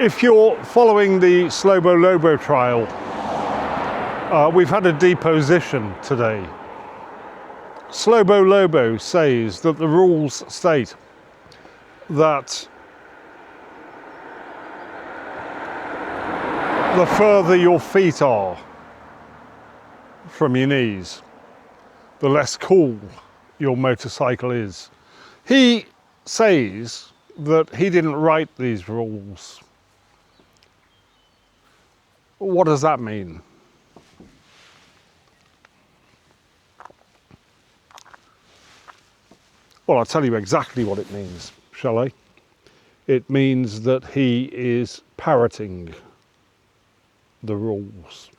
If you're following the Slobo Lobo trial, we've had a deposition today. Slobo Lobo says that the rules state that the further your feet are from your knees, the less cool your motorcycle is. He says that he didn't write these rules. What does that mean? Well, I'll tell you exactly what it means, shall I? It means that he is parroting the rules.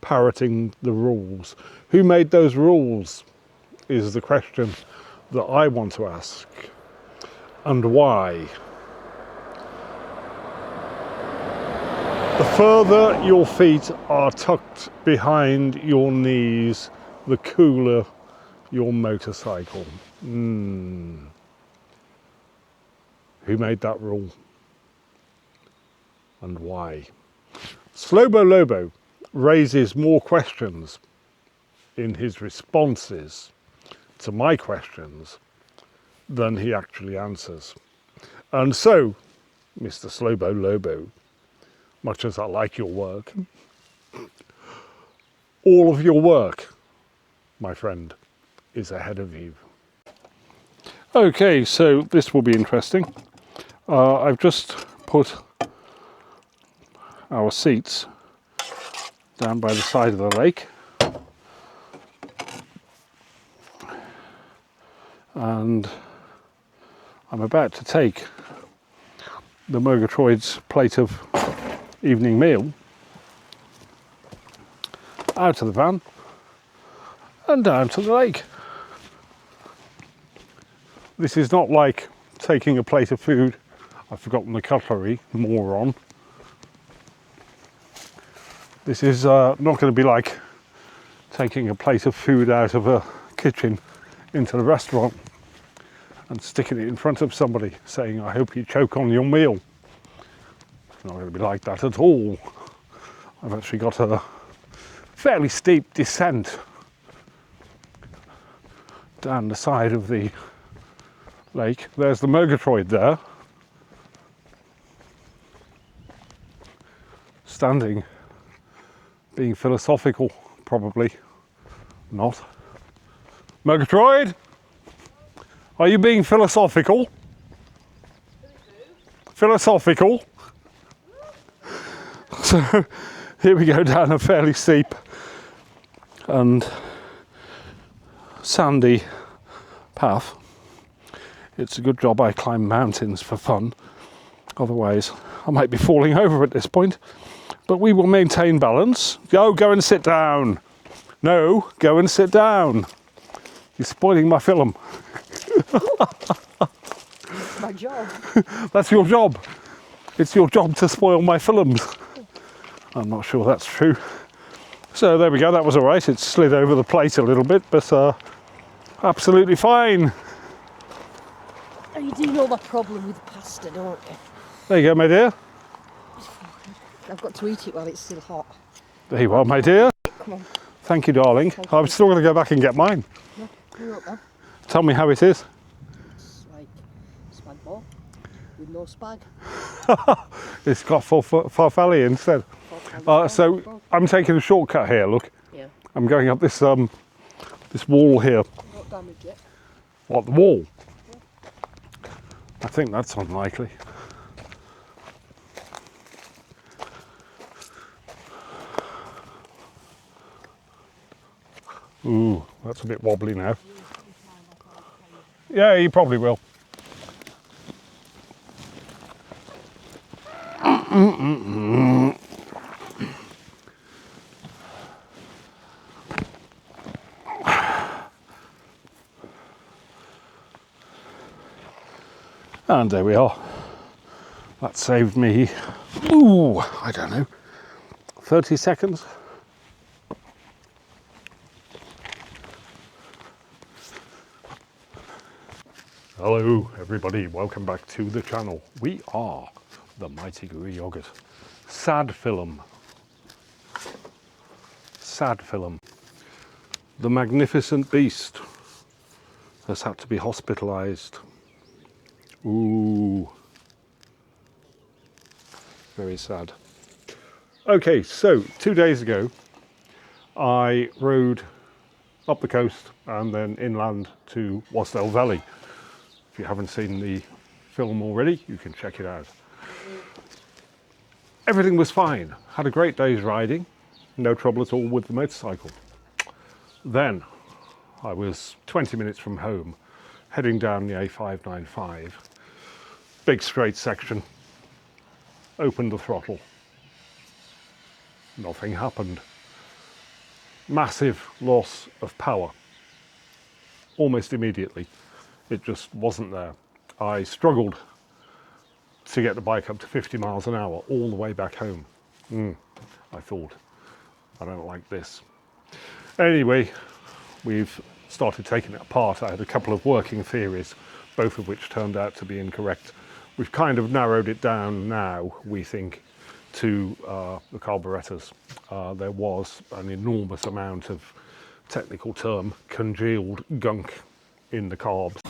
Parroting the rules. Who made those rules is the question that I want to ask. And why? The further your feet are tucked behind your knees, the cooler your motorcycle. Who made that rule? And why? Slobo Lobo raises more questions in his responses to my questions than he actually answers. And so, Mr. Slobo Lobo, much as I like your work, all of your work, my friend, is ahead of you. Okay, so this will be interesting. I've just put our seats down by the side of the lake, and I'm about to take the Murgatroyd's plate of evening meal out of the van and down to the lake. This is not like taking a plate of food. I've forgotten the cutlery, moron. This is not going to be like taking a plate of food out of a kitchen into the restaurant and sticking it in front of somebody saying, I hope you choke on your meal. It's not going to be like that at all. I've actually got a fairly steep descent down the side of the lake. There's the Murgatroyd there, standing, being philosophical, probably not. Murgatroyd, are you being philosophical? Philosophical? So here we go down a fairly steep and sandy path. It's a good job I climb mountains for fun, otherwise I might be falling over at this point, but we will maintain balance. Go and sit down. No, go and sit down. You're spoiling my film. It's my job. That's your job. It's your job to spoil my films. I'm not sure that's true. So there we go, that was all right. It slid over the plate a little bit, but absolutely fine. Oh, you do know my problem with pasta, don't you? There you go, my dear. I've got to eat it while it's still hot. There you are, my dear. Come on. Thank you, darling. I'm still going to go back and get mine. No, you're up then. Tell me how it is. It's like spag bol with no spag. It's got farfalle instead. So I'm taking a shortcut here, look. Yeah. I'm going up this this wall here. Not damaged it. What, the wall? Yeah. I think that's unlikely. Ooh, that's a bit wobbly now. Yeah, you probably will. And there we are. That saved me, I don't know, 30 seconds. Hello everybody, welcome back to the channel. We are the mighty gooey yogurt. Sad film. Sad film. The magnificent beast has had to be hospitalised. Ooh. Very sad. Okay, so 2 days ago I rode up the coast and then inland to Wasdale Valley. If you haven't seen the film already, you can check it out. Everything was fine. Had a great day's riding. No trouble at all with the motorcycle. Then I was 20 minutes from home, heading down the A595. Big straight section. Opened the throttle. Nothing happened. Massive loss of power. Almost immediately. It just wasn't there. I struggled to get the bike up to 50 miles an hour all the way back home. I thought, I don't like this. Anyway, we've started taking it apart. I had a couple of working theories, both of which turned out to be incorrect. We've kind of narrowed it down now, we think, to the carburetors. There was an enormous amount of, technical term, congealed gunk in the carbs.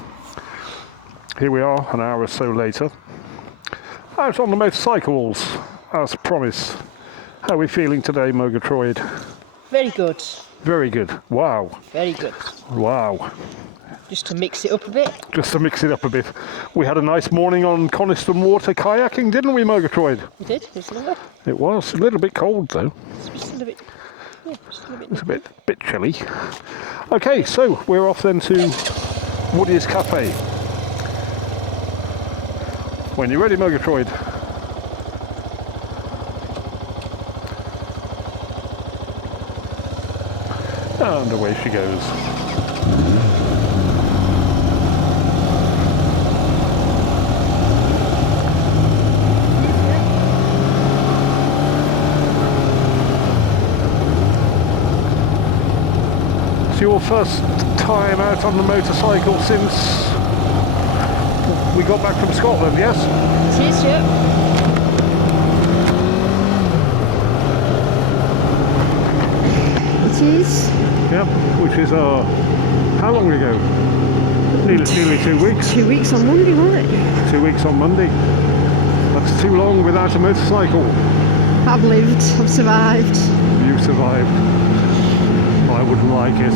Here we are, an hour or so later, out on the motorcycles, as promised. How are we feeling today, Murgatroyd? Very good. Very good. Wow. Very good. Wow. Just to mix it up a bit. Just to mix it up a bit. We had a nice morning on Coniston Water kayaking, didn't we, Murgatroyd? We did. It was lovely. It was. A little bit cold, though. It's still a bit. Yeah, still a bit. It's a bit chilly. Okay, so we're off then to Woody's Cafe. When you're ready, Murgatroyd. And away she goes. It's your first time out on the motorcycle since we got back from Scotland, yes? It is, yeah. It is. Yep, which is how long ago? Nearly 2 weeks. 2 weeks on Monday, wasn't it? 2 weeks on Monday. That's too long without a motorcycle. I've lived, I've survived. You survived. I wouldn't like it.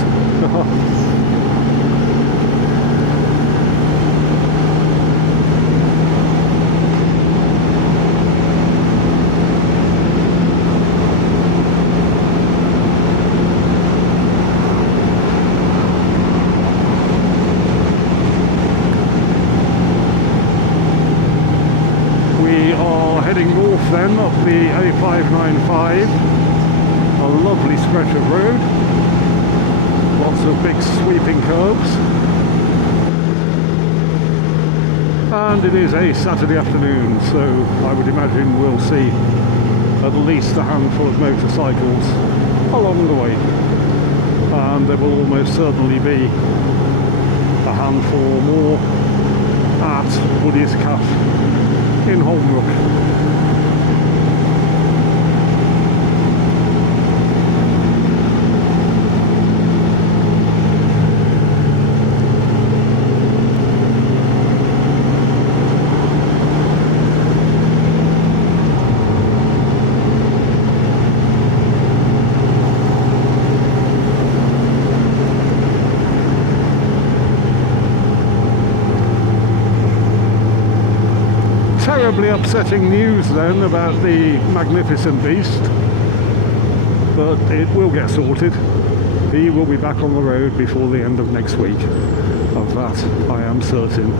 Then up the A595, a lovely stretch of road, lots of big sweeping curves, and it is a Saturday afternoon, so I would imagine we'll see at least a handful of motorcycles along the way, and there will almost certainly be a handful or more at Woody's Cafe in Holmbrook. Terribly upsetting news then about the magnificent beast, but it will get sorted. He will be back on the road before the end of next week. Of that I am certain.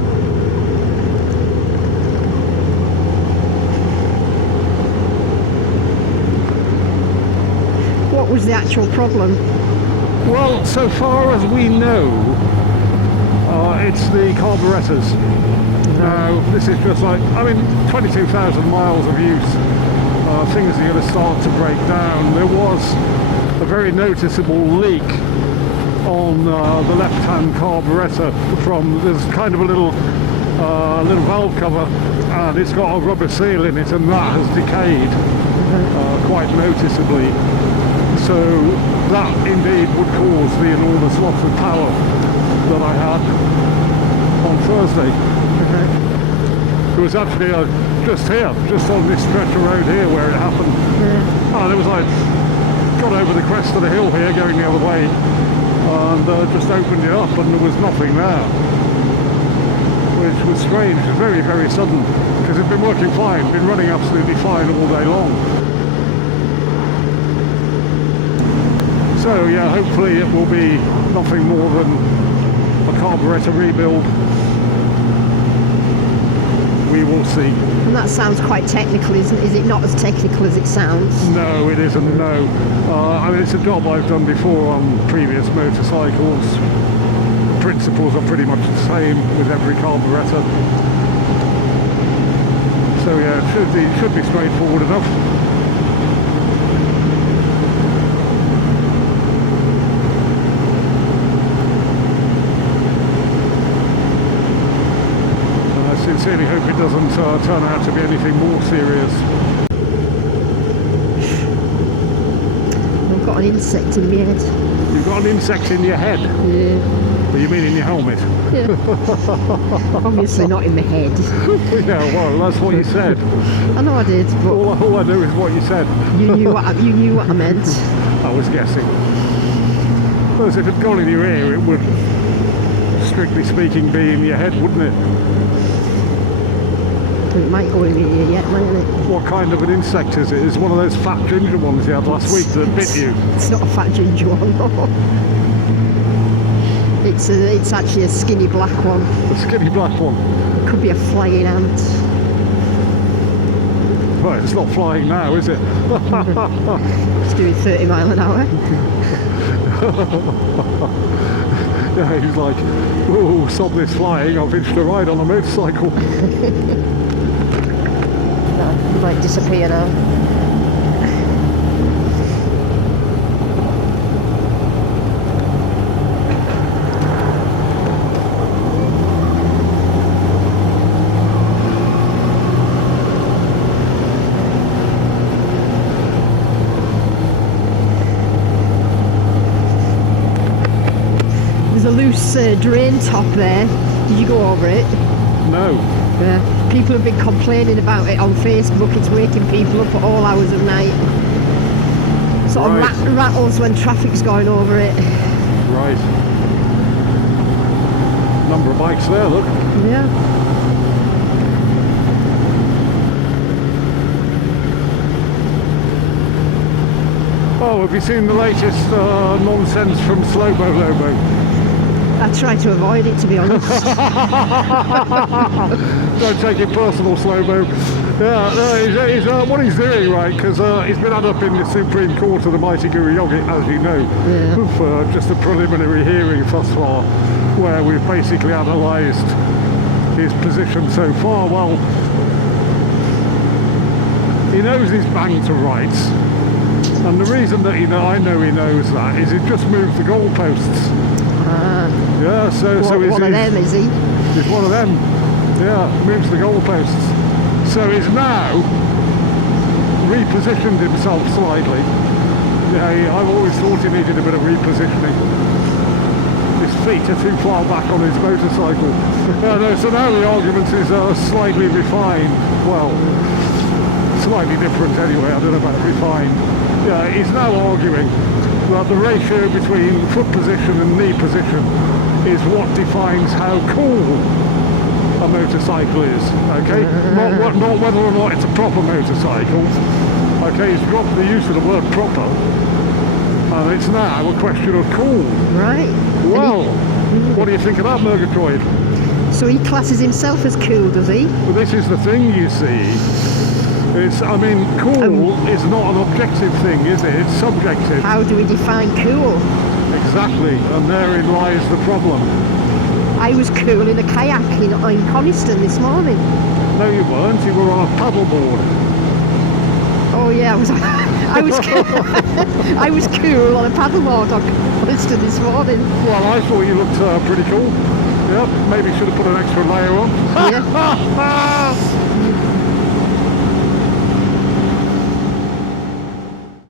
What was the actual problem? Well, so far as we know, it's the carburetors. Now, this is just like, 22,000 miles of use. Things are going to start to break down. There was a very noticeable leak on the left-hand carburetor there's kind of a little a little valve cover, and it's got a rubber seal in it, and that has decayed quite noticeably. So that indeed would cause the enormous loss of power that I had on Thursday. It was actually just here, just on this stretch of road here where it happened. And it was like, got over the crest of the hill here going the other way, and just opened it up and there was nothing there. Which was strange, it was very, very sudden, because it's been working fine, been running absolutely fine all day long. So yeah, hopefully it will be nothing more than a carburetor rebuild. We will see. And that sounds quite technical, isn't it? Is it not as technical as it sounds? No, it isn't, no. I mean, it's a job I've done before on previous motorcycles. The principles are pretty much the same with every carburetor. So yeah, it should be straightforward enough. I sincerely hope it doesn't turn out to be anything more serious. I've got an insect in my head. You've got an insect in your head? Yeah. What do you mean in your helmet? Yeah. Obviously not in my head. Yeah, well, that's what you said. I know I did, but All I know is what you said. you knew what I meant. I was guessing. Because if it'd gone in your ear, it would, strictly speaking, be in your head, wouldn't it? It might go in your ear yet, mightn't it? What kind of an insect is it? Is it one of those fat ginger ones you had last week that bit you? It's not a fat ginger one, no. It's actually a skinny black one. A skinny black one? It could be a flying ant. Well, it's not flying now, is it? It's doing 30 mile an hour. Yeah, he's like, oh, sod this flying, I've hitched a ride on a motorcycle. No, it might disappear now. There's a loose drain top there. Did you go over it? No. Yeah. People have been complaining about it on Facebook. It's waking people up at all hours of night. Sort of rattles when traffic's going over it. Right. Number of bikes there, look. Yeah. Oh, have you seen the latest nonsense from Slobo Lobo? I try to avoid it, to be honest. Don't take it personal, Slobo. Yeah, no, he's what he's doing, right, because he's been had up in the Supreme Court of the mighty Guru Yogi, as you know, for just a preliminary hearing thus far, where we've basically analysed his position so far. Well, he knows he's banged to rights, and the reason that I know he knows that is he just moved the goalposts. Yeah, so he's one of them, is he? He's one of them. Yeah, moves the goalposts. So he's now repositioned himself slightly. Yeah, I've always thought he needed a bit of repositioning. His feet are too far back on his motorcycle. Yeah, no, so now the argument is slightly refined. Well, slightly different anyway. I don't know about refined. Yeah, he's now arguing that the ratio between foot position and knee position is what defines how cool a motorcycle is, okay? Not whether or not it's a proper motorcycle. Okay, he's dropped the use of the word proper, and it's now a question of cool. Right. Well, what do you think of that, Murgatroyd? So he classes himself as cool, does he? Well, this is the thing, you see. I mean, cool is not an objective thing, is it? It's subjective. How do we define cool? Exactly, and therein lies the problem. I was cool in a kayak in Coniston this morning. No, you weren't. You were on a paddleboard. Oh yeah, I was I was cool on a paddleboard on Coniston this morning. Well, I thought you looked pretty cool. Yep, maybe should have put an extra layer on. Yeah.